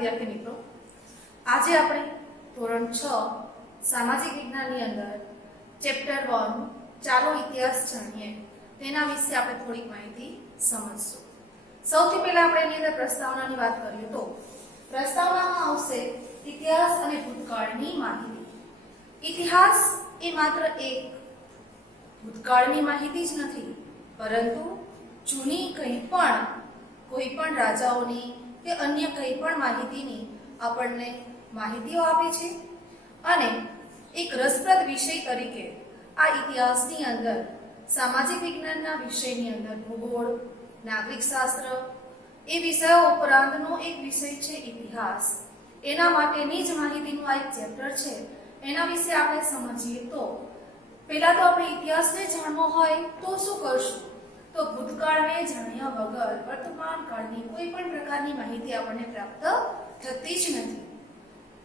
વિદ્યાર્થી મિત્રો, આજે આપણે ધોરણ 6 સામાજિક વિજ્ઞાનની અંદર ચેપ્ટર 1 ચાલો ઇતિહાસ જાણીએ તેના વિશે આપણે થોડીક માહિતી સમજશું। સૌથી પહેલા આપણે એની અંદર પ્રસ્તાવનાની વાત કરીએ તો પ્રસ્તાવનામાં આવશે ઇતિહાસ અને ભૂતકાળની માહિતી। ઇતિહાસ એ માત્ર એક ભૂતકાળની માહિતી જ નથી, પરંતુ જૂની કોઈ પણ રાજાઓની કે અન્ય કોઈ પણ માહિતીની આપણને માહિતીઓ આપે છે અને એક રસપ્રદ વિષય તરીકે આ ઇતિહાસની અંદર સામાજિક વિજ્ઞાનના વિષયની અંદર ભૂગોળ, નાગરિક શાસ્ત્ર એ વિષયો ઉપરાંતનો એક વિષય છે ઇતિહાસ। એના માટેની જ માહિતીનું આ એક ચેપ્ટર છે। એના વિશે આપણે સમજીએ તો પહેલા તો આપણે ઇતિહાસને જાણવો હોય તો શું કરશું? તો ભૂતકાળને જાણ્યા વગર વર્તમાન કાળની કોઈ પણ પ્રકારની માહિતી આપણને પ્રાપ્ત થતી જ નથી।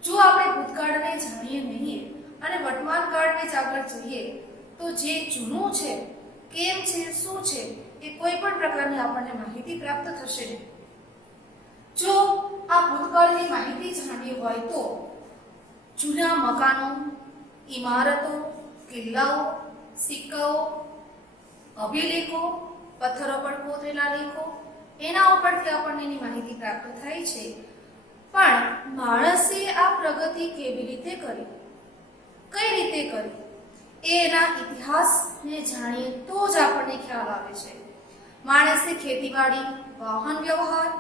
જો આપણે ભૂતકાળને જાણીએ નહીં અને વર્તમાન કાળને જ આગળ જોઈએ તો જે જૂનું છે, કેમ છે, શું છે એ કોઈ પણ પ્રકારની આપણને માહિતી પ્રાપ્ત થશે નહીં। જો આ ભૂતકાળની માહિતી જાણવી હોય તો જૂના મકાનો, ઇમારતો, કિલ્લાઓ, સિક્કાઓ, અભિલેખો, પથ્થરો પર કોતરેલા લેખો એના ઉપરથી આપણને એની માહિતી પ્રાપ્ત થાય છે। પણ માણસે આ પ્રગતિ કેવી રીતે કરી, કઈ રીતે કરી એના ઇતિહાસને જાણીએ તો જ આપણને ખ્યાલ આવે છે। માણસે ખેતીવાડી, વાહન વ્યવહાર,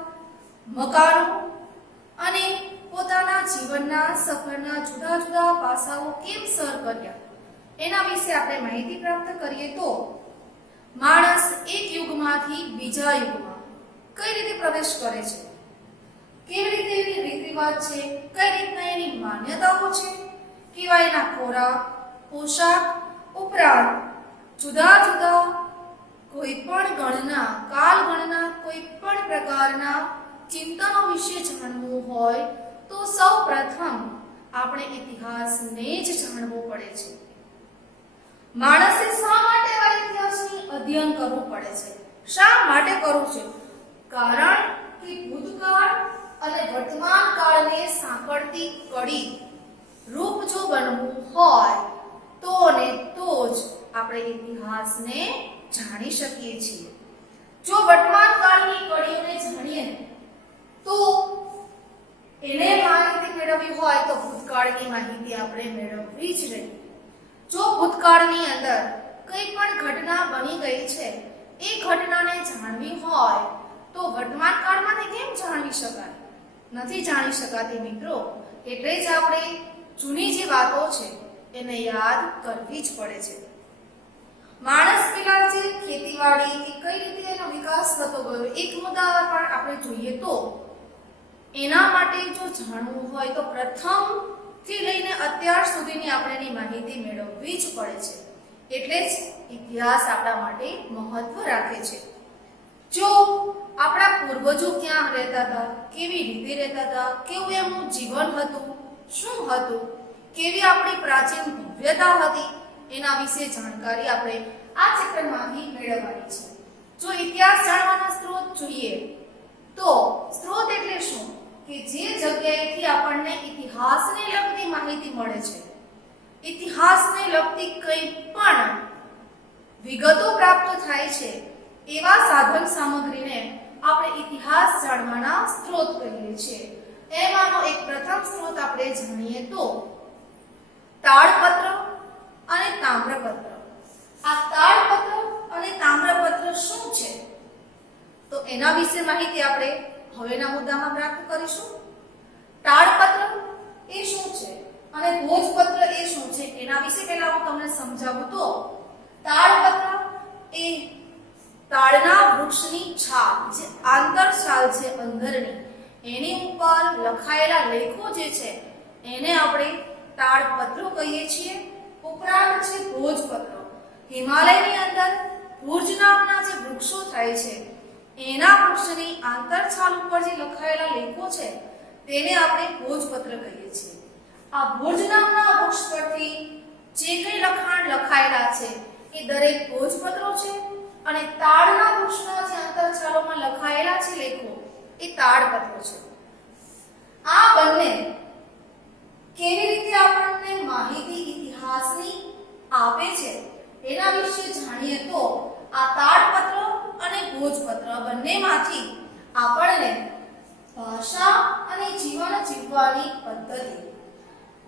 મકાનો અને પોતાના જીવનના સફરના જુદા જુદા પાસાઓ કેમ સર કર્યા એના વિશે આપણે માહિતી પ્રાપ્ત કરીએ તો માણસ એક યુગમાંથી બીજા યુગમાં કઈ રીતે પ્રવેશ કરે છે, કેવી રીતે એની રીત રિવાજ છે, કઈ રીતના એની માન્યતાઓ છે, કેવા એના ખોરાક, પોશાક ઉપરાંત જુદા જુદા કોઈ પણ ગણના, કાલ ગણના, કોઈ પણ પ્રકારના ચિંતનો વિશે જાણવું હોય તો સૌ પ્રથમ આપણે ઇતિહાસને જ જાણવું પડે છે। માણસે શા માટે આ ઇતિહાસની અધ્યયન કરવું પડે છે? શા માટે કરવું છે? કારણ કે ભૂતકાળ અને વર્તમાન કાળને સાંકળતી કડી રૂપ જો બનવું હોય તો ને તો જ આપણે ઇતિહાસને જાણી શકીએ છીએ। જો વર્તમાન કાળની કડીઓને જાણીએ તો એને માહિતી મેળવવી હોય તો ભૂતકાળની માહિતી આપણે મેળવવી જ રહી। જો ભૂતકાળની અંદર કઈ પણ ઘટના બની ગઈ છે એ ઘટનાને જાણવી હોય તો વર્તમાન કાળમાંથી કેમ જાણવી શકાય? નથી જાણી શકાતી મિત્રો। એટલે જ આપણે જૂની જે વાતો છે એને યાદ કરવી જ પડે છે। માણસ પેલા જે ખેતીવાડી કે કઈ રીતે એનો વિકાસ થતો ગયો એક મુદ્દા પણ આપણે જોઈએ તો એના માટે જો જાણવું હોય તો પ્રથમ થી લઈને અત્યાર સુધીની આપણે એની માહિતી મેળવવી જ પડે છે। એટલે જ ઇતિહાસ આપણા માટે મહત્વ રાખે છે। જો આપણા પૂર્વજો ક્યાં રહેતા હતા, કેવી રીતે રહેતા હતા, કેવું એમનું જીવન હતું, શું હતું, કેવી આપણી પ્રાચીન ભવ્યતા હતી એના વિશે જાણકારી આપણે આ ચેપ્ટરમાંથી મેળવવાની છે। જો ઇતિહાસ જાણવાના સ્ત્રોત જોઈએ તો સ્ત્રોત એટલે શું કે જે જગ્યાએથી આપણને ઇતિહાસને લગતી માહિતી મળે છે, ઇતિહાસને લગતી કંઈ પણ વિગતો પ્રાપ્ત થાય છે એવા સાધન સામગ્રીને આપણે ઇતિહાસ જાણવાના સ્ત્રોત કહીએ છીએ। એમાંનો એક પ્રથમ સ્ત્રોત આપણે જાણીએ તો તાળપત્ર અને તામ્રપત્ર। આ તાળપત્ર અને તામ્રપત્ર શું છે તો એના વિશે માહિતી આપણે હવેના મુદ્દામાં પ્રાપ્ત કરીશું। તાળપત્ર એ શું છે અને ભોજપત્ર એ શું છે એના વિશે પહેલા હું તમને સમજાવું તો તાળપત્ર એ તાળના વૃક્ષની છાલ, જે આંતરછાલ છે અંદરની, એની ઉપર લખાયેલા લેખો જે છે એને આપણે તાળપત્રો કહીએ છીએ। ઉપરાંત છે ભોજપત્ર। હિમાલયની અંદર ભુજ નામના જે વૃક્ષો થાય છે એના વૃક્ષની આંતરછાલ ઉપર જે લખાયેલા લેખો છે તેને આપણે ભોજપત્ર કહીએ છીએ। આ ભુજ નામના વૃક્ષ પરથી જે કંઈ લખાણ લખાયેલા છે એ દરેક ભોજપત્રો છે અને તાળના વૃક્ષના જે આંતરછાલોમાં લખાયેલા છે લેખો એ તાળપત્રો છે। આ બંને કેવી રીતે આપણને માહિતી ઇતિહાસની આપે છે એના વિશે જાણીએ તો આ તાડપત્ર અને ભોજપત્ર બંનેમાંથી આપણને ભાષા અને જીવન જીવવાની પદ્ધતિ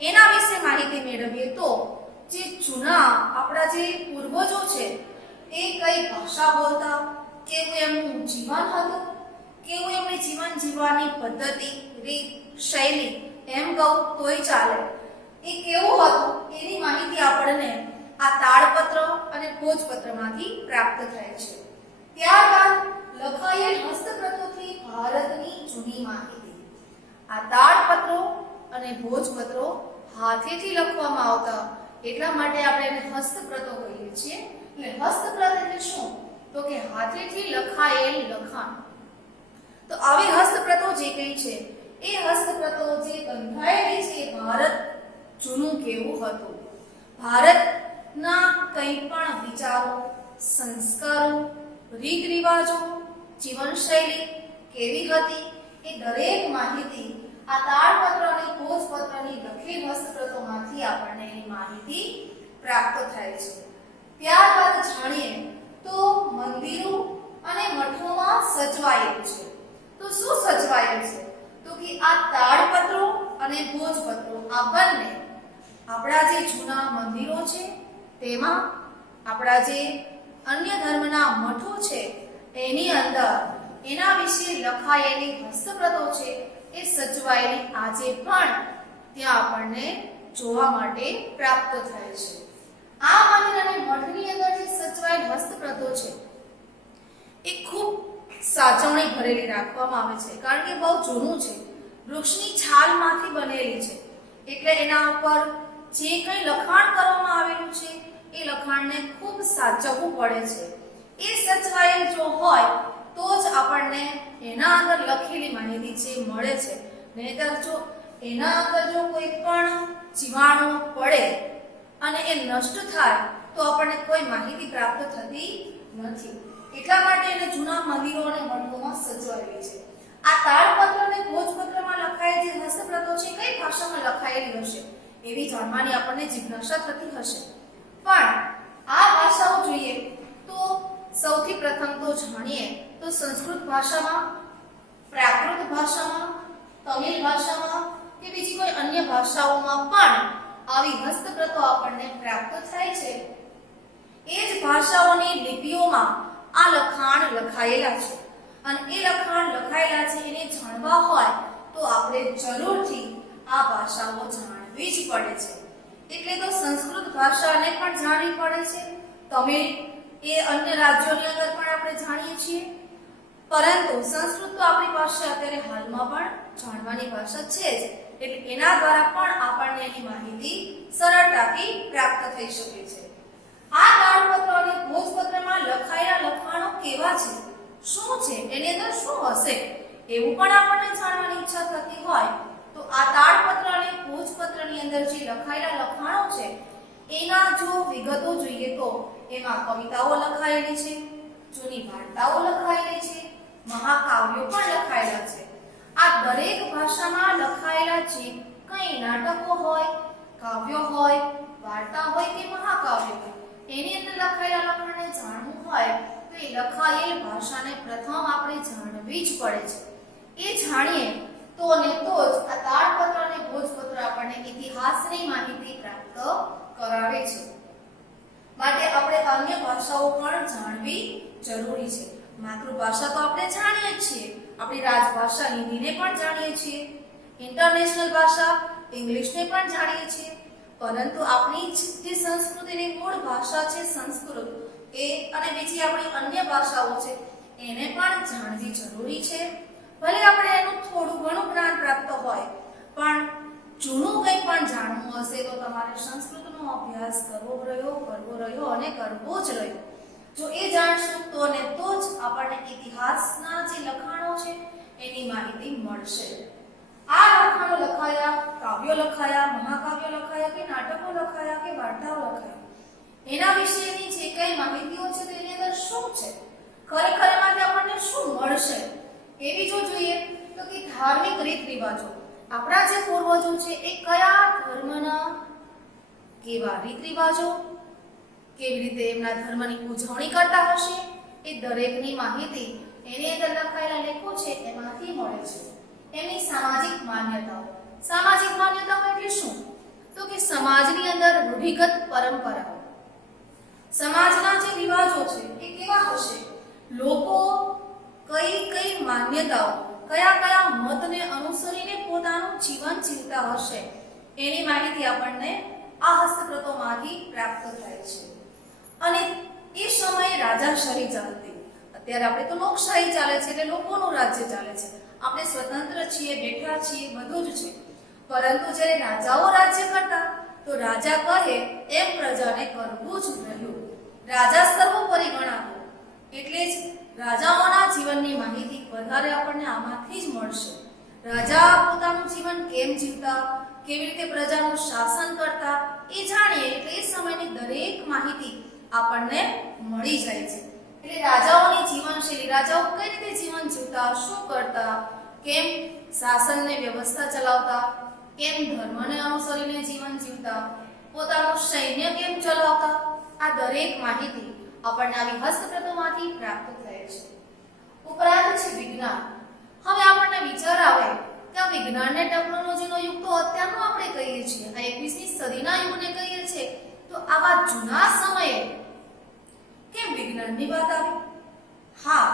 એના વિશે માહિતી મેળવીએ તો જે જૂના આપણા જે પૂર્વજો છે એ કઈ ભાષા બોલતા, કેવું એમનું જીવન હતું, કેવું એમની જીવન જીવવાની પદ્ધતિ, રીત, શૈલી એમ કહું તોય ચાલે, એ કેવું હતું એની માહિતી આપણને આ તાડપત્ર અને ભોજપત્રમાંથી પ્રાપ્ત થાય છે. ત્યારબાદ લખાયેલ હસ્તપ્રતોથી ભારતની જૂની માહિતી. આ તાડપત્રો અને ભોજપત્રો હાથેથી લખવામાં આવતા એટલા માટે આપણે એને હસ્તપ્રતો કહીએ છીએ. એટલે હસ્તપ્રત એટલે શું? તો કે હાથેથી લખાયેલ લખાણ. તો આવી હસ્તપ્રતો જે કઈ છે એ હસ્તપ્રતો જે બંધાયેલી છે ભારત જૂનું કેવું હતું, ભારતના કંઈ પણ વિચારો, સંસ્કારો, રીત રિવાજો, જીવનશૈલી કેવી હતી એ દરેક માહિતી આ તાડપત્ર અને ભોજપત્રની લખેલ હસ્તપ્રતોમાંથી આપણને એની માહિતી પ્રાપ્ત થાય છે. ત્યારબાદ જાણીએ તો મંદિરો અને મઠોમાં સચવાયેલ છે. તો શું સચવાયેલ છે? તો કે આ તાડપત્રો અને ભોજપત્રો આ બંને આપણા જે જૂના મંદિરો છે તેમાં, આપણા જે અન્ય ધર્મના મઠો છે એની અંદર એના વિશે લખાયેલી હસ્તપ્રતો છે એ સચવાયેલી આજે પણ ત્યાં આપણને જોવા માટે પ્રાપ્ત થાય છે. આ મંદિર અને મઠની અંદર જે સચવાયેલ હસ્તપ્રતો છે એ ખૂબ સાચવણી ભરેલી રાખવામાં આવે છે, કારણ કે બહુ જૂનું છે, વૃક્ષની છાલમાંથી બનેલી છે, એટલે એના ઉપર જે કંઈ લખાણ કરવામાં આવેલું છે એ લખાણને ખૂબ સાચવવું પડે છે. એ સચવાયેલ જો હોય તો જ આપણને એના અંદર લખેલી માહિતી છે મળે છે. નહીંતર જો એના અંદર જો કોઈ પણ જીવાણુ પડે અને એ નષ્ટ થાય તો આપણને કોઈ માહિતી પ્રાપ્ત થતી નથી. એટલા માટે એને જૂના મંદિરો અને મઠોમાં સચવાયેલી છે. આ તાડપત્ર અને ભોજપત્રમાં લખાયેલી જે હસ્તપ્રતો છે કઈ ભાષામાં લખાયેલી હશે એવી જાણવાની આપણને જિજ્ઞાસા થતી હશે. પણ આ ભાષાઓ જોઈએ તો સૌથી પ્રથમ તો જાણીએ તો સંસ્કૃત ભાષામાં, પ્રાકૃત ભાષામાં, તમિલ ભાષામાં કે બીજી કોઈ અન્ય ભાષાઓમાં પણ આવી હસ્તપ્રતો આપણને પ્રાપ્ત થાય છે. એ જ ભાષાઓની લિપિઓમાં આ લખાણ લખાયેલા છે અને એ લખાણ લખાયેલા છે એને જાણવા હોય તો આપણે જરૂરથી આ ભાષાઓ જાણવી જ પડે છે. એટલે તો સંસ્કૃત ભાષાને પણ જાણવી પડે છે, તમિલ એ અન્ય રાજ્યોની અંદર પણ આપણે જાણીએ છીએ, પરંતુ સંસ્કૃત તો આપણી પાસે અત્યારે હાલમાં પણ જાણવાની ભાષા છે જ, એટલે એના દ્વારા પણ આપણને એની માહિતી સરળતાથી પ્રાપ્ત થઈ શકે છે. આ તાડપત્ર અને ભોજપત્રમાં લખાયેલા લખાણો કેવા છે, શું છે, એની અંદર શું હશે એવું પણ આપણને જાણવાની ઈચ્છા થતી હોય તો આ તાડપત્ર અને ભોજપત્રની અંદર જે લખાયેલા લખાણો છે એના જો વિગતો જોઈએ તો એમાં કવિતાઓ લખાયેલી છે, જૂની વાર્તાઓ લખાયેલી છે, મહાકાવ્યો પણ લખાયેલા છે. આ દરેક ભાષામાં લખાયેલા જે કંઈ નાટકો હોય, કાવ્યો હોય, વાર્તા હોય કે મહાકાવ્ય હોય એની અંદર લખાયેલા લખાણને જાણવું હોય તો એ લખાયેલ ભાષાને પ્રથમ આપણે જાણવી જ પડે છે. એ જાણીએ તો ને તો જ આ તાડપત્ર અને ભોજપત્ર આપણને ઇતિહાસની માહિતી પ્રાપ્ત કરાવે છે. માટે આપણે અન્ય ભાષાઓ પણ જાણવી જરૂરી છે. માતૃભાષા તો આપણે જાણીએ જ છીએ, આપણી રાજભાષા હિન્દીને પણ જાણીએ છીએ, ઇન્ટરનેશનલ ભાષા ઇંગ્લિશને પણ જાણીએ છીએ, પરંતુ આપણી જે સંસ્કૃતિની મૂળ ભાષા છે સંસ્કૃત એ અને બીજી આપણી અન્ય ભાષાઓ છે એને પણ જાણવી જરૂરી છે. ભલે આપણે એનું થોડું ઘણું જ્ઞાન પ્રાપ્ત હોય પણ જૂનું કંઈ પણ જાણવું હશે તો તમારે સંસ્કૃતનો અભ્યાસ કરવો રહ્યો અને કરવો જ રહ્યો. જો એ જાણશું તો ને તો જ આપણને ઇતિહાસના જે લખાણો છે એની માહિતી મળશે. આ લખાણો લખાયા, કાવ્યો લખાયા, મહાકાવ્યો લખાયા કે નાટકો લખાયા કે વાર્તાઓ લખાયા એના વિશેની જે કઈ માહિતીઓ છે તેની અંદર શું છે, ખરેખર એમાંથી આપણને શું મળશે એવી જો જોઈએ તો કે ધાર્મિક રીત રિવાજો, આપણા જે પૂર્વજો છે એ કયા ધર્મના કેવા રીત રિવાજો, કેવી રીતે એમના ધર્મની ઉજવણી કરતા હશે, એ દરેકની માહિતી એની અંદર લખાયેલા લેખો છે એમાંથી મળે છે. એની સામાજિક માન્યતાઓ. સામાજિક માન્યતાઓ એટલે શું? તો કે સમાજની અંદર રૂઢિગત પરંપરાઓ, સમાજના જે રિવાજો છે એ કેવા હશે, લોકો કઈ કઈ માન્યતાઓ, કયા કયા મતને અનુસરીને પોતાનું જીવન જીવતા હશે, એની માહિતી આપણને આ હસ્તપ્રતોમાંથી પ્રાપ્ત થાય છે. અને એ સમયે રાજાશાહી ચાલતી. અત્યારે આપણે તો લોકશાહી ચાલે છે, એટલે લોકોનું રાજ્ય ચાલે છે. આપણે સ્વતંત્ર છીએ, બેઠા છીએ, બધું જ છે. પરંતુ જ્યારે રાજાઓ રાજ્ય કરતા તો રાજા કહે એમ પ્રજાને કરવું જ રહ્યું. રાજા સર્વોપરી ગણાતો. એટલે જ રાજાઓના જીવનની માહિતી વધારે આપણને આમાંથી જ મળશે. રાજા પોતાનું જીવન કેમ જીવતા, કેવી રીતે પ્રજાનું શાસન કરતા, એ જાણીએ એટલે એ સમયની દરેક માહિતી આપણને મળી જાય છે. એટલે રાજાઓની જીવનશૈલી, રાજાઓ કઈ રીતે જીવન જીવતા, શું કરતા, કેમ શાસનને વ્યવસ્થા ચલાવતા, કેમ ધર્મને અનુસરીને જીવન જીવતા, પોતાનું સૈન્ય કેમ ચલાવતા, આ દરેક માહિતી આપણને આવી હસ્તપ્રતોમાંથી પ્રાપ્ત થાય છે. ઉપરાંત છે વિજ્ઞાન. હવે આપણને વિચાર આવે કે આ વિજ્ઞાનને ટેકનોલોજીનો યુગ તો અત્યારનો આપણે કહીએ છીએ, આ 21મી સદીના યુગને કહીએ છીએ, તો આવા જૂના સમયે કેમ વિજ્ઞાનની વાત આવી? હા,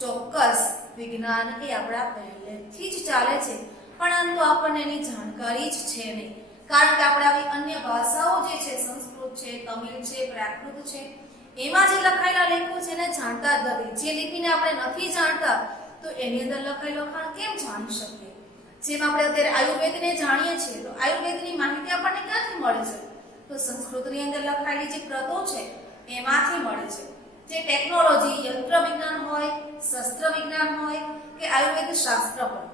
ચોક્કસ વિજ્ઞાન એ આપણા પહેલેથી જ ચાલે છે, પરંતુ આપણને એની જાણકારી જ છે નહીં. કારણ કે આપણે આવી અન્ય ભાષાઓ જે છે, સંસ્કૃત છે, તમિલ છે, પ્રાકૃત છે, એમાં જે લખાયેલા લેખો છે એને જાણતા જ નથી. જે લિપિને આપણે નથી જાણતા તો એની અંદર લખાયેલું લખાણ કેમ જાણી શકીએ? જેમ આપણે અત્યારે આયુર્વેદને જાણીએ છીએ, તો આયુર્વેદની માહિતી આપણને ક્યાંથી મળે છે? તો સંસ્કૃતની અંદર લખાયેલી જે પ્રતો છે એમાંથી મળે છે. જે ટેકનોલોજી, યંત્ર વિજ્ઞાન હોય, શસ્ત્ર વિજ્ઞાન હોય કે આયુર્વેદ શાસ્ત્ર હોય,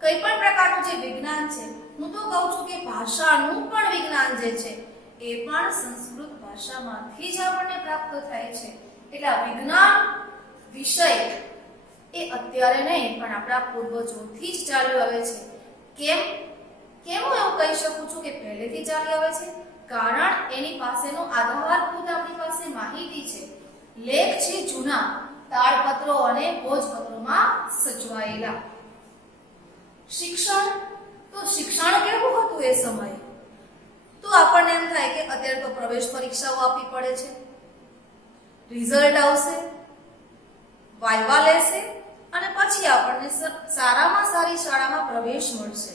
કઈ પણ પ્રકારનું જે વિજ્ઞાન છે, હું તો કહું છું કે ભાષાનું પણ વિજ્ઞાન જે છે એ પણ સંસ્કૃત ભાષામાંથી જ આપણને પ્રાપ્ત થાય છે. એટલે આ વિજ્ઞાન વિષય એ અત્યારે નહીં પણ આપણા પૂર્વજોથી જ ચાલ્યો આવે છે. કેમ હું એવું કહી શકું છું કે પહેલેથી ચાલી આવે છે? કારણ એની પાસેનો આધારભૂત આપણી પાસે માહિતી છે. લેખ છે જૂના, તાળપત્રો અને ભોજપત્રોમાં સચવાયેલા. શિક્ષણ, તો શિક્ષણ કેવું હતું એ સમયે? તો આપણને એમ થાય કે અત્યારે તો પ્રવેશ પરીક્ષાઓ આપવી પડે છે, રિઝલ્ટ આવશે, વાયવા લેશે અને પછી આપણને સારામાં સારી શાળામાં પ્રવેશ મળશે.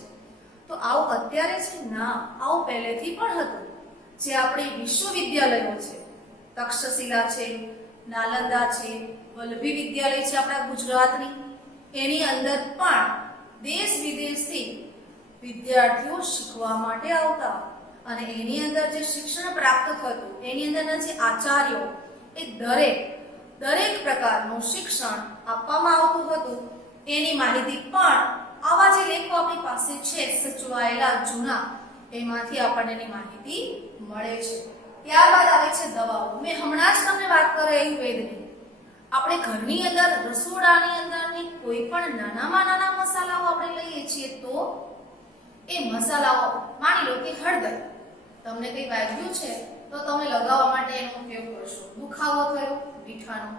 તો આવું અત્યારે છે? ના, આવું પહેલેથી પણ હતું. જે આપણી વિશ્વવિદ્યાલયો છે, તક્ષશિલા છે, નાલંદા છે, વલ્લભી વિદ્યાલય છે આપણા ગુજરાતની, એની અંદર પણ દેશ વિદેશથી વિદ્યાર્થીઓ શીખવા માટે આવતા અને એની અંદર જે શિક્ષણ પ્રાપ્ત થતું, એની અંદરના જે આચાર્યો એ દરેક પ્રકારનું શિક્ષણ આપવામાં આવતું હતું. એની માહિતી પણ આવા જે લેખો આપણી પાસે છે સચવાયેલા જૂના, એમાંથી આપણને એની માહિતી મળે છે. ત્યારબાદ આવે છે દવાઓ. મેં હમણાં જ તમને વાત કરી આયુર્વેદની. આપણે ઘરની અંદર, રસોડાની અંદરની કોઈ પણ નાનામાં નાના મસાલાઓ આપણે લઈએ છીએ તો એ મસાલાઓ, માની લો કે હળદર, તમને કંઈ વાગ્યું છે તો તમે લગાવવા માટે એનો ઉપયોગ કરશો. દુખાવો થયો, મીઠાનો,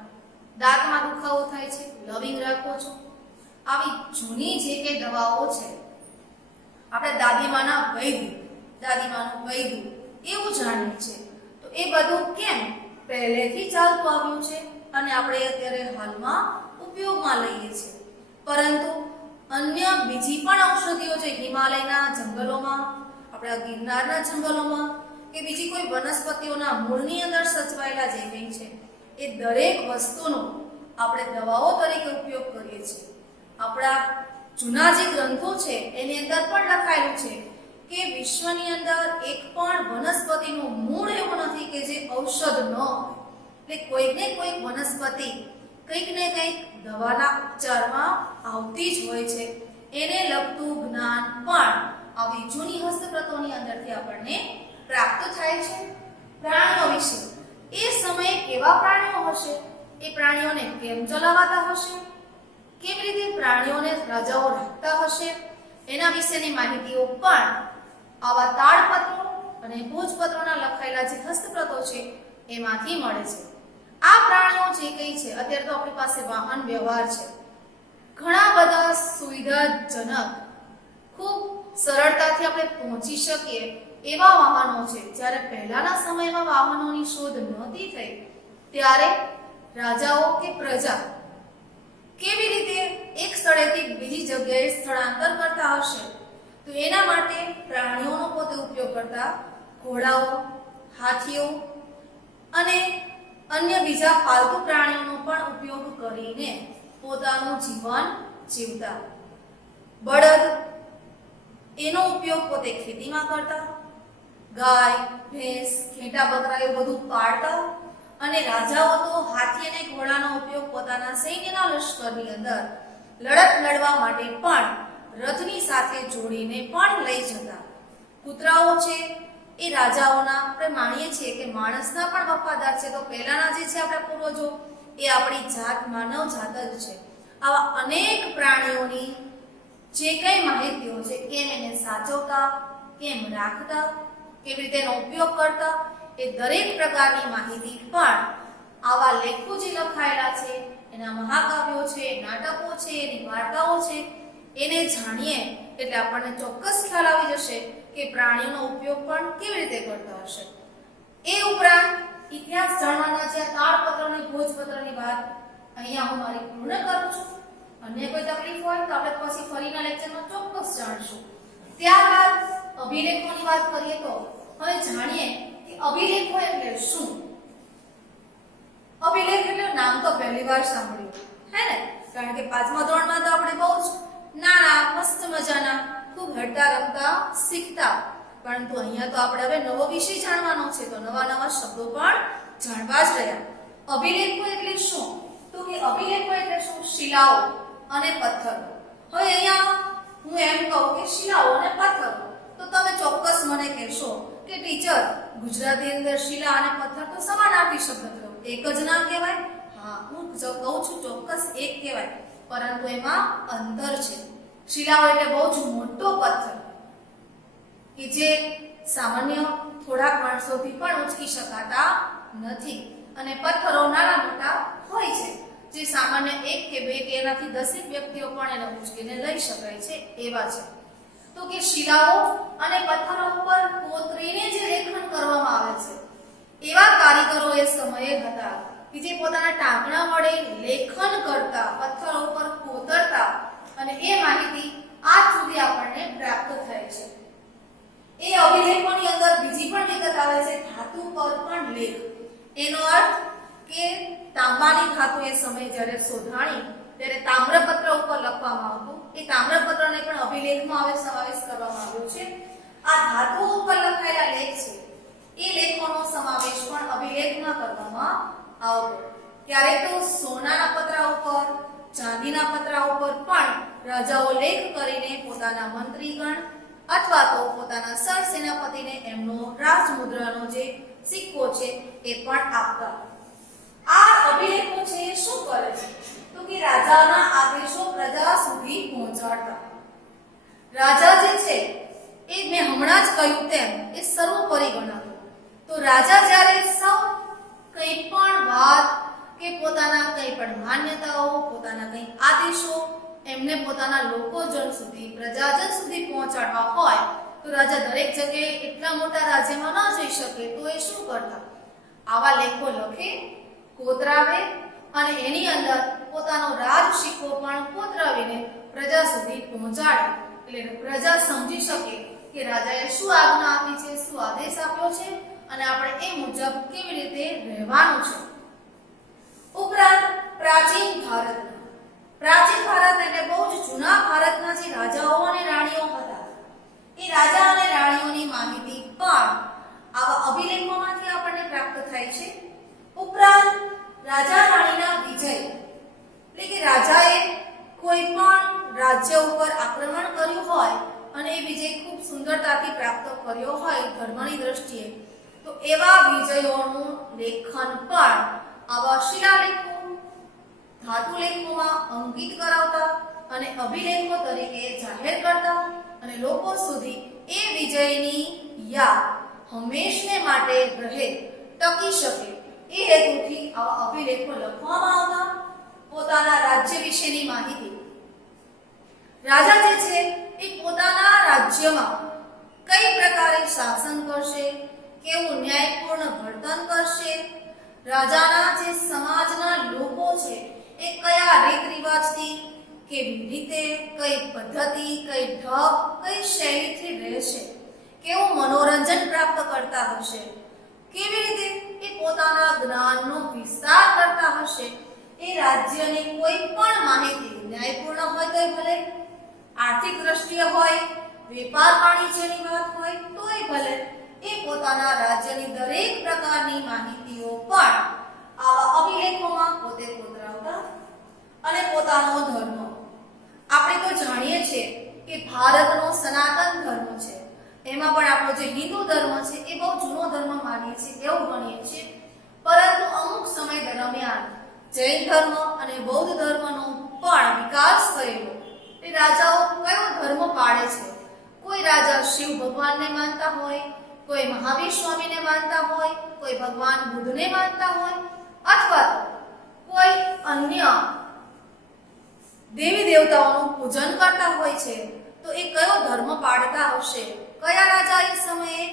દાંતમાં દુખાવો થાય છે, લવિંગ રાખો છો. આવી જૂની જે કે દવાઓ છે, આપણે દાદીમાનું વૈદ્ય એવું જાણીએ છે. તો એ બધું કેમ પહેલેથી ચાલતું આવ્યું છે અને આપણે અત્યારે હાલમાં ઉપયોગમાં લઈએ છીએ. પરંતુ અન્ય બીજી પણ ઔષધિઓ છે, હિમાલયના જંગલોમાં, આપણા ગિરનારના જંગલોમાં કે બીજી કોઈ વનસ્પતિઓના મૂળની અંદર સચવાયેલા જે કંઈ છે, એ દરેક વસ્તુનો આપણે દવાઓ તરીકે ઉપયોગ કરીએ છીએ. આપણા જૂના જે ગ્રંથો છે એની અંદર પણ લખાયેલું છે કે વિશ્વની અંદર એક પણ વનસ્પતિનું મૂળ એવું નથી કે જે ઔષધ ન હોય. એટલે કોઈક ને કોઈક વનસ્પતિ કંઈક ને કંઈક દવાના ઉપચારમાં આવતી જ હોય છે. એને લગતું જ્ઞાન પણ આવી જૂની હસ્તપ્રતોની અંદરથી આપણને પ્રાપ્ત થાય છે. પ્રાણીઓ વિશે, એ સમયે કેવા પ્રાણીઓ હશે, એ પ્રાણીઓને કેમ ચલાવાતા હશે, કેવી રીતે પ્રાણીઓને રાજાઓ રાખતા હશે, એના વિશેની માહિતીઓ પણ આવા તાડપત્રો અને ભોજપત્રોના લખાયેલા જે હસ્તપ્રતો છે એમાંથી મળે છે. આ પ્રાણીઓ જે કઈ છે, અત્યારે તો આપણી પાસે વાહન વ્યવહાર છે, ઘણા બધા સુવિધાજનક, ખૂબ સરળતાથી આપણે પહોંચી શકીએ એવા વાહનો છે. જ્યારે પહેલાના સમયમાં વાહનોની શોધ નહોતી થઈ ત્યારે રાજાઓ કે પ્રજા કેવી રીતે એક સ્થળેથી બીજી જગ્યાએ સ્થળાંતર કરતા હશે, તો એના માટે પ્રાણીઓનો પોતે ઉપયોગ કરતા ઘોડાઓ, હાથીઓ અને અન્ય બીજા પાલતુ પ્રાણીઓનો પણ ઉપયોગ કરીને પોતાનું જીવન જીવતા. બળદ, એનો ઉપયોગ પોતે ખેતીમાં કરતા, ગાય, ભેંસ, ઘેટા, બકરા એવું બધું પાળતા, અને રાજાઓ તો હાથી અને ઘોડાનો ઉપયોગ પોતાના સૈન્યના લશ્કરની અંદર લડત લડવા માટે પણ રથની સાથે જોડીને પણ લઈ જતા. કૂતરાઓ છે એ રાજાઓના, આપણે માનીએ છીએ કે માણસના પણ વફાદાર છે. તો પહેલાના જે છે આપણા પૂર્વજો એ આપણી જાત, માનવ જાત જ છે. આવા અનેક પ્રાણીઓની જે કઈ માહિતીઓ છે, કેમ એને સાચવતા, કેમ રાખતા, કેવી રીતે એનો ઉપયોગ કરતા, એ દરેક પ્રકારની માહિતી પણ આવા લેખો જે લખાયેલા છે, એના મહાકાવ્યો છે, નાટકો છે, એની વાર્તાઓ છે, એને જાણીએ એટલે આપણને ચોક્કસ ખ્યાલ આવી જશે કે પ્રાણીઓનો ઉપયોગ પણ કેવી રીતે કરતા હશે. એ ઉપરાંત ઇતિહાસ જાણવાના જે તાડપત્ર અને ભોજપત્રની વાત અહીંયા હું મારી પૂર્ણ કરું છું. અન્ય કોઈ તકલીફ હોય તો આપણે પછી ફરીના લેક્ચરમાં ચોક્કસ જાણશું. ત્યારબાદ અભિલેખોની વાત કરીએ તો હવે જાણીએ કે અભિલેખો એટલે શું. અભિલેખ એટલે નામ તો પહેલી વાર સાંભળ્યું હે ને, કારણ કે 5મા ધોરણમાં તો આપણે બહુ જ નાના મસ્ત મજાના ખૂબ હરતા રમતા શીખતા, પરંતુ અહીંયા તો આપણે હવે નવો વિષય જાણવાનો છે તો નવા નવા શબ્દો પણ જાણવા જ રહ્યા. અભિલેખો એટલે શું? તો કે અભિલેખો એટલે શું? શિલાઓ અને પથ્થરો. હવે અહીંયા હું એમ કહું કે શિલાઓ અને પથ્થરો, તો તમે ચોક્કસ મને કહેશો કે ટીચર ગુજરાતી અંદર શિલા અને પથ્થર તો સમાનાર્થી શબ્દ થયો, એક જ ના કહેવાય? હા, હું કહું છું ચોક્કસ એક કહેવાય, પરંતુ એમાં અંતર છે. શિલાઓ એટલે બહુ જ મોટો પથ્થર કે જે સામાન્ય થોડાક માણસોથી પણ ઉંચકી શકાતા નથી, અને પથ્થરો નાના મોટા હોય છે જે સામાન્ય 1 કે 2 કે એનાથી 10 વ્યક્તિઓ પણ એને ઉંચકીને લઈ શકાય છે એવા છે. તો કે શિલાઓ અને પથ્થરો ઉપર કોતરીને જે લેખન કરવામાં આવે છે એવા કારીગરો એ સમયે હતા કે જે પોતાના ટાંકણા વડે લેખન કરતા, પથ્થરો ઉપર કોતરતા, અને એ માહિતી આજ સુધી આપણને પ્રાપ્ત થાય છે. એ અભિલેખોની અંદર બીજી પણ વિગત આવે છે, ધાતુ પર પણ લેખ. એનો અર્થ કે તાંબાની ધાતુ એ સમયે જ્યારે શોધાણી ત્યારે તામ્રપત્ર ઉપર લખવામાં આવતું, એ તામ્રપત્રને પણ અભિલેખમાં હવે સમાવેશ કરવામાં આવ્યો છે. આ ધાતુ ઉપર લખાયેલા લેખ છે એ લેખોનો સમાવેશ પણ અભિલેખમાં કરવામાં આવતો. ક્યારેક તો સોનાના પતરા ઉપર, ચાંદીના પતરા ઉપર પણ રાજાઓ લેખ કરીને પોતાના મંત્રીગણ અથવા તો પોતાના સરસેનાપતિને એમનો રાજમુદ્રાનો જે સિક્કો છે એ પણ આપતા. આ અભિલેખો છે એ શું કરે છે? તો કે રાજાના આદેશો પ્રજા સુધી પહોંચાડતા. રાજા જે છે એ મેં હમણાં જ કહ્યું તેમ એ સર્વોપરી ગણાતો. તો રાજા જ્યારે સૌ કંઈ પણ વાત કે પોતાના કંઈ પણ માન્યતાઓ, પોતાના કંઈ આદેશો એમને પોતાના લોકોજન સુધી, પ્રજાજન સુધી પહોંચાડવા હોય તો રાજા દરેક જગ્યાએ એટલા મોટા રાજ્યમાં ન જઈ શકે, તો એ શું કરતા? આવા લેખો લખે, કોતરાવે અને એની અંદર પોતાનો રાજ સિક્કો પણ કોતરાવીને પ્રજા સુધી પહોંચાડે, એટલે પ્રજા સમજી શકે કે રાજાએ શું આજ્ઞા આપી છે, શું આદેશ આપ્યો છે, અને આપણે એ મુજબ કેવી રીતે રહેવાનું છે. ઉપરાંત પ્રાચીન ભારત એટલે બહુ જ જૂના ભારતના જે રાજાઓ અને રાણીઓ હતા, એ રાજા અને રાણીઓની માહિતી પણ આવા અભિલેખોમાંથી આપણને પ્રાપ્ત થાય છે. ઉપરાંત રાજા રાણીના વિજય, એટલે કે રાજાએ કોઈ પણ રાજ્ય ઉપર આક્રમણ કર્યું હોય અને એ વિજય ખૂબ સુંદરતાથી પ્રાપ્ત કર્યો હોય ધર્મની દ્રષ્ટિએ, તો એવા વિજયોનું લેખન પણ આવા શિલાલેખો, ધાતુ લેખોમાં અંકિત કરાવતા અને અભિલેખો તરીકે જાહેર કરતા. અને લોકો સુધી એ વિજયની યાદ હંમેશને માટે રહે, ટકી શકે એ હેતુથી આવા અભિલેખો લખવામાં આવતા. પોતાના રાજ્ય વિશેની માહિતી. રાજા જે છે એ પોતાના રાજ્યમાં કઈ પ્રકારે શાસન કરશે, કેવું ન્યાયપૂર્ણ વર્તન કરશે, રાજાના જે સમાજના લોકો છે એ કયા રીત રિવાજથી, કેવી રીતે, કઈ પદ્ધતિ, કઈ ઢબ, કઈ શૈલીથી રહેશે, કેવું મનોરંજન પ્રાપ્ત કરતા હશે, કેવી રીતે એ પોતાના જ્ઞાનનો વિસ્તાર કરતા હશે, એ રાજ્યની કોઈ પણ માહિતી ન્યાયપૂર્ણ હોય તોય ભલે, આર્થિક દ્રષ્ટિએ હોય, વેપાર વાણિજ્યની વાત હોય તોય ભલે, એ પોતાના રાજ્યની દરેક પ્રકારની માહિતીઓ પણ આવા અભિલેખોમાં પોતે કોતરાવતા. અને પોતાનો ધર્મ. આપણે તો જાણીએ છીએ કે ભારતનો સનાતન ધર્મ છે, એમાં પણ આપણો જે હિન્દુ ધર્મ છે એ બહુ જૂનો ધર્મ માનીએ છીએ, એવું ગણીએ છીએ. પરંતુ અમુક સમય દરમિયાન જૈન ધર્મ અને બૌદ્ધ ધર્મનો પણ વિકાસ થયેલો. એ રાજાઓ કયો ધર્મ પાળે છે? કોઈ રાજા શિવ ભગવાનને માનતા હોય, કોઈ મહાવીર સ્વામીને માનતા હોય, કોઈ ભગવાન બુદ્ધને માનતા હોય, અથવા કોઈ અન્ય દેવી દેવતાઓનું પૂજન કરતા હોય છે. તો એ કયો ધર્મ પાળતા હશે, કયા રાજા એ સમયે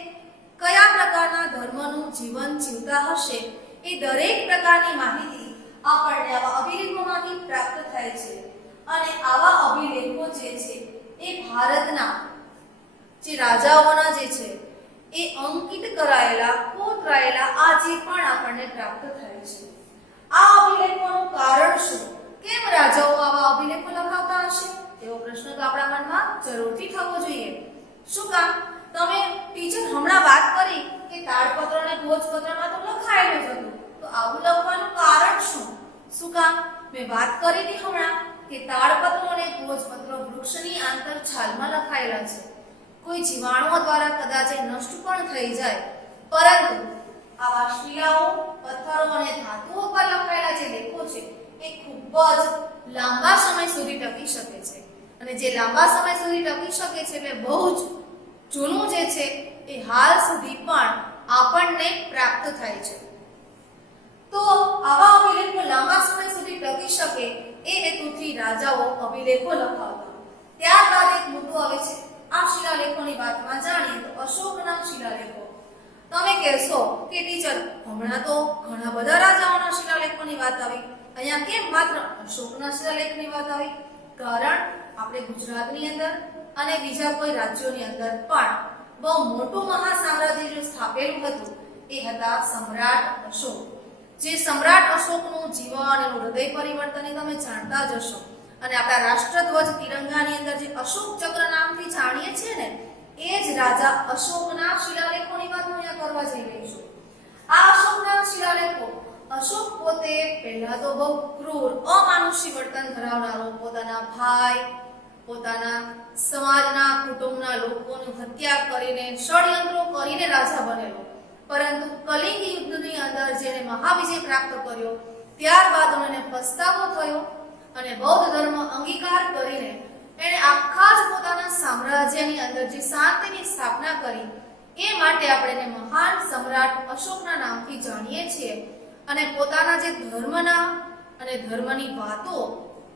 કયા પ્રકારના ધર્મનું જીવન જીવતા હશે, એ દરેક પ્રકારની માહિતી આપણને આવા અભિલેખોમાંથી પ્રાપ્ત થાય છે. અને આવા અભિલેખો જે છે એ ભારતના જે રાજાઓના જે છે એ અંકિત કરાયેલા, કોતરાયેલા આજે પણ આપણને પ્રાપ્ત થાય છે. આ અભિલેખોનું કારણ શું? કેમ રાજાઓ આવા અભિલેખો લખાવતા હશે? એવો પ્રશ્ન તો આપણા મનમાં જરૂરથી થવો જોઈએ. શું કામ? તમે ટીચર હમણાં વાત કરી કે તાડપત્ર અને ભોજપત્રમાં તો લખાયેલું જ હતું, તો આવું લખવાનું કારણ શું? શું કામ? મેં વાત કરી હતી હમણાં કે તાડપત્રો અને ભોજપત્ર વૃક્ષની આંતરછાલમાં લખાયેલા છે. કોઈ જીવાણુઓ દ્વારા કદાચ નષ્ટ પણ થઈ જાય, પરંતુ આવા શિલાઓ, પથ્થરો અને ધાતુઓ પર લખાયેલા જે લેખો છે એ ખૂબ જ લાંબા સમય સુધી ટકી શકે છે. અને જે લાંબા સમય સુધી ટકી શકે છે એટલે બહુ જ જૂનું જે છે એ હાલ સુધી પણ આપણને પ્રાપ્ત થાય છે. તો આવા અભિલેખો લાંબા સમય સુધી ટકી શકે એ હેતુથી રાજાઓ અભિલેખો લખાવતા. ત્યારબાદ એક મુદ્દો આવે છે. આ શિલાલેખોની વાતમાં જાણીએ તો અશોકના શિલાલેખો. તમે કહેશો કે ટીચર હમણાં તો ઘણા બધા રાજાઓના શિલાલેખોની વાત આવી, અહીંયા કેમ માત્ર અશોકના શિલાલેખની વાત આવી? કારણ આપણે ગુજરાતની અંદર અને બીજા કોઈ રાજ્યોની અંદર પણ બહુ મોટું મહાસામ્રાજ્ય જો સ્થાપેલું હતું એ હતા સમ્રાટ અશોક. જે સમ્રાટ અશોકનું જીવન, એનું હૃદય પરિવર્તન એ તમે જાણતા જ હશો. અને આપણા રાષ્ટ્રધ્વજ તિરંગાની અંદર જે અશોક ચક્ર નામથી જાણીએ છીએ ને, એ જ રાજા અશોકના શિલાલેખોની વાત હું અહીંયા કરવા જઈ રહી છું. આ અશોકના શિલાલેખો, અશોક પોતે પહેલા તો બહુ ક્રૂર, અમાનુષી વર્તન ધરાવનારો, પોતાના ભાઈ, પોતાના સમાજના, કુટુંબના લોકોની હત્યા કરીને, ષડયંત્રો કરીને રાજા બનેલો. પરંતુ કલિંગ યુદ્ધની અંદર જેને મહાવિજય પ્રાપ્ત કર્યો, ત્યારબાદ એને પસ્તાવો થયો અને બૌદ્ધ ધર્મ અંગીકાર કરીને એણે આખા જ પોતાના સામ્રાજ્યની અંદર જે શાંતિની સ્થાપના કરી, એ માટે આપણે એને મહાન સમ્રાટ અશોકના નામથી જાણીએ છીએ. અને પોતાના જે ધર્મના અને ધર્મની વાતો,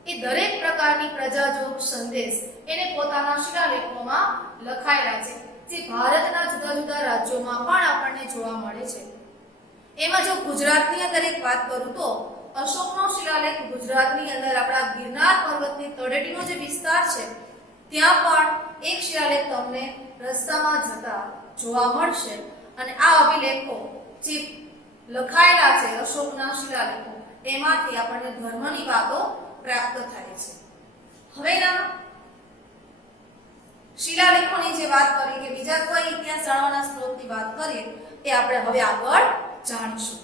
એ દરેક પ્રકારની પ્રજાજોગ સંદેશ એને પોતાના શિલાલેખોમાં લખાયેલા છે, જે ભારતના જુદા જુદા રાજ્યોમાં પણ આપણને જોવા મળે છે. એમાં જો ગુજરાતની અંદર એક વાત કરું તો અશોકનો શિલાલેખ ગુજરાતની અંદર આપણા ગિરનાર પર્વતની તળેટીનો જે વિસ્તાર છે ત્યાં પણ એક શિલાલેખ તમને રસ્તામાં જતા જોવા મળશે. અને આ અભિલેખો જે લખાયેલા છે અશોકના શિલાલેખો, એમાંથી આપણને ધર્મની વાતો પ્રાપ્ત થાય છે. હવેના શિલાલેખોની જે વાત કરી કે બીજા કોઈ ઇતિહાસ જાણવાના સ્ત્રોતની વાત કરીએ, એ આપણે હવે આગળ જાણીશું.